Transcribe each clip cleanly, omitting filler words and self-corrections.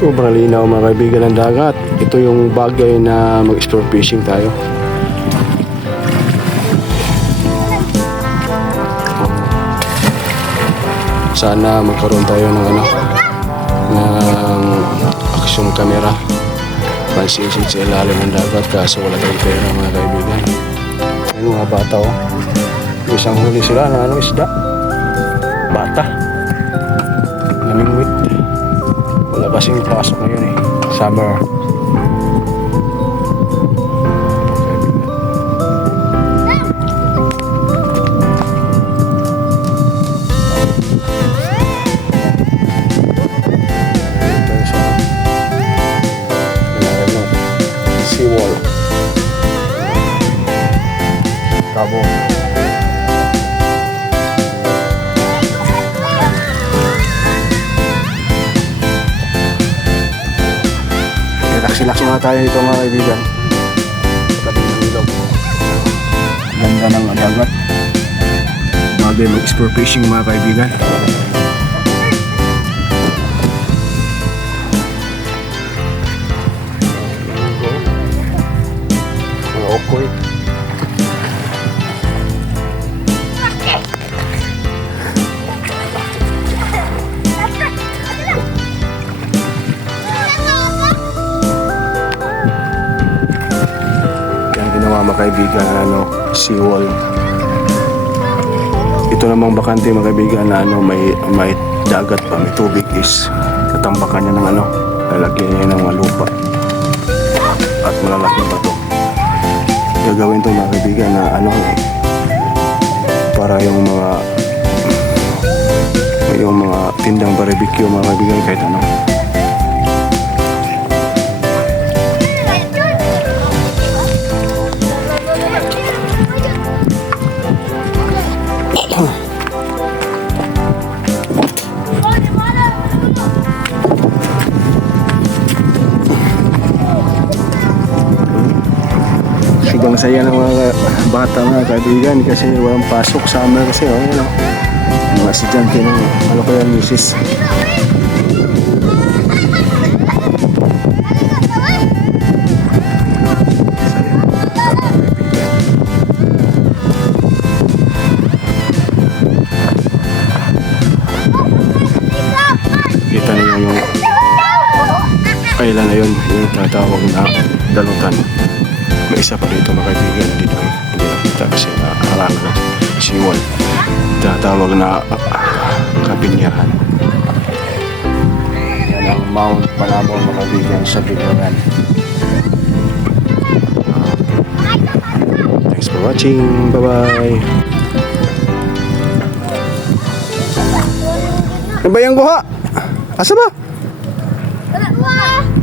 Sobrang linaw mga kaibigan ng dagat. Ito yung bagay na mag-explore fishing tayo. Sana magkaroon tayo ng ng action camera. Pansisid sa ilalim ng dagat kaso wala tayong pera mga kaibigan. Ayun mga bata oh. Isang huli sila na isda. Bata. Namingwit. Wala kasing pasok ngayon eh. Summer. Seawall. Cabo. Laksi-laksi mga tayo dito mga kaibigan. Tabi ng ilog. Ganda ng dagat. Bagay mag-explore fishing mga kaibigan. Mga okoy. Mga kaibigan seawall. Ito namang bakante mga kaibigan na may dagat pa, may tubig is tatambakan niya ng lalagyan niya ng mga lupa at malalaking bato. Gagawin to mga kaibigan na para yung mga tindang barbecue mga kaibigan kahit Sobrang saya ng mga bata mga kaibigan kasi walang pasok, summer kasi mga estudyante ng ko yan misis. Kita niyo yung kailan na yun yung tatawag na dalutan. May isa pa dito mga kaibigan na hindi nakita kasi halang na seawall. Tatawag na Kabinyahan. Yan ang Mount Panabo mga kaibigan sa Bilaran. Thanks for watching. Bye-bye. Ano ba yung guha? Asa ba?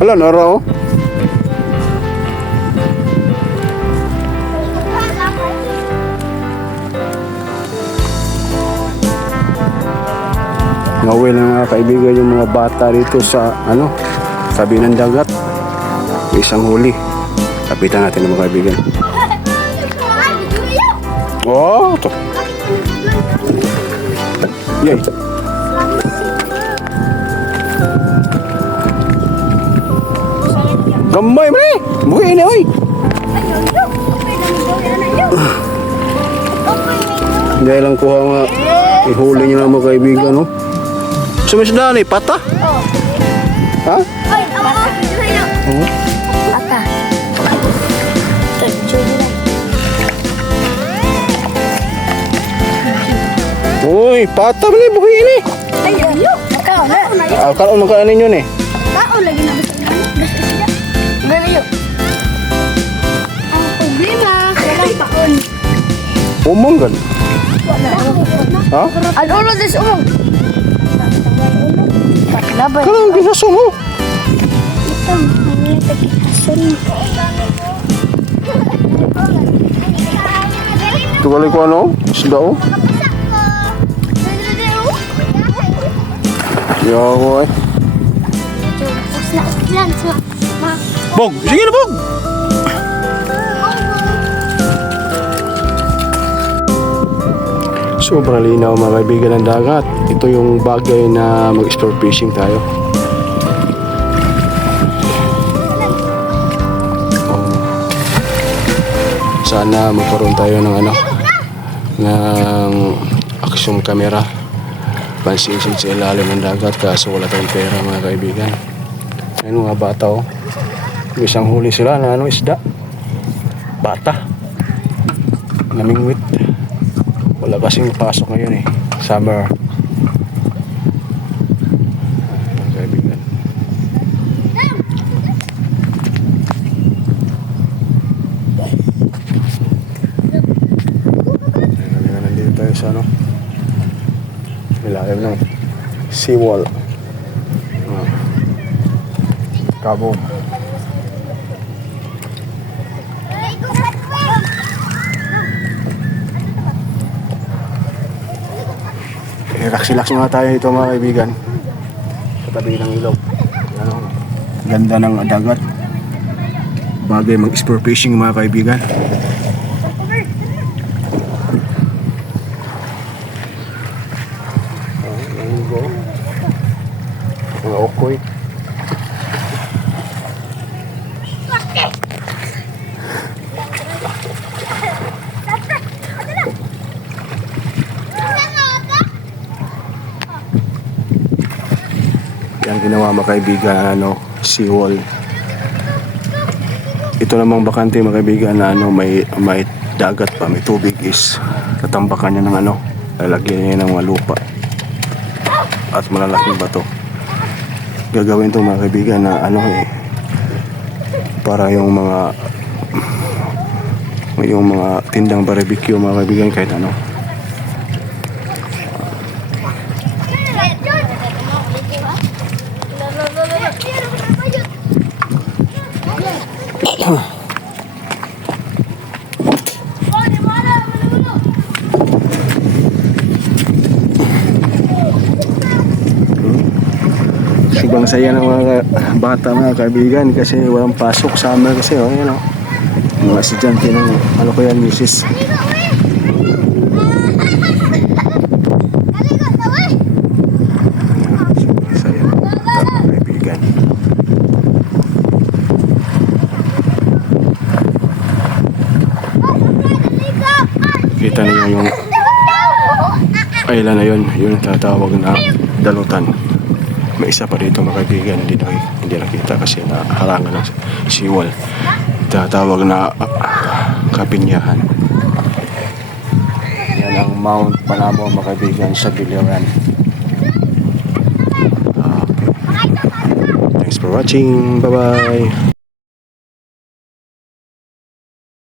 Wala na raw. Ngawil ng mga kaibigan yung mga bata dito sa tabi ng dagat. May isang huli. Kapitan natin ng mga kaibigan. Oh, ito. Yay. Gamay mo eh. Buhay na oy. Dahil lang kuha nga ihuli niyo ng mga kaibigan Sumisda ni pata? Oo. Ha? Ay, oo. Pata. Uy, pata ba ni buhay ni? Ay, ayo. Kaon mo kanin yun eh. Kaon lagi na gusto niya. Ganayo. Ang problema, walang paon. Umanggan. Ha? Ano this umang? Kalau bisa sumo. Ito kali ko isda Ya boy. Bog, sige na bog. Sobrang linaw mga kaibigan ng dagat. Ito yung bagay na mag-explore fishing tayo. Sana magkaroon tayo ng ng action camera. Pansisid sa ilalim ng dagat kaso wala tayong pera mga kaibigan. Ayun mga bata oh. Isang huli sila na isda. Bata. Namingwit. Wala kasing pasok ngayon Summer. Mga kaibigan. Ayun, nandito tayo sa ilalim ng seawall. Kabog. Relax-relax muna tayo dito mga kaibigan. Sa tabi ng ilog. Ganda ng dagat. Bagay mag-explore fishing mga kaibigan. Mga okoy. Yan ginawa mga kaibigan seawall. Ito namang bakante mga kaibigan na may dagat pa, may tubig is tatambakan niya ng lalagyan niya ng mga lupa at malalaking bato. Gagawin to mga kaibigan na para yung mga tindang barbecue mga kaibigan kahit sobrang saya ng mga bata mga kaibigan kasi walang pasok, summer kasi mga estudyante ng ko yan misis. Sobrang saya ng mga bata mga kaibigan. Kita niyo yung island na yun tatawag na Dalutan. May isa pa dito mga kaibigan, hindi nakita kasi naharangan ng seawall. Tatawag na Kapinyahan. Yan ang Mount Panamo mga kaibigan sa Biliran. Okay. Thanks for watching. Bye bye.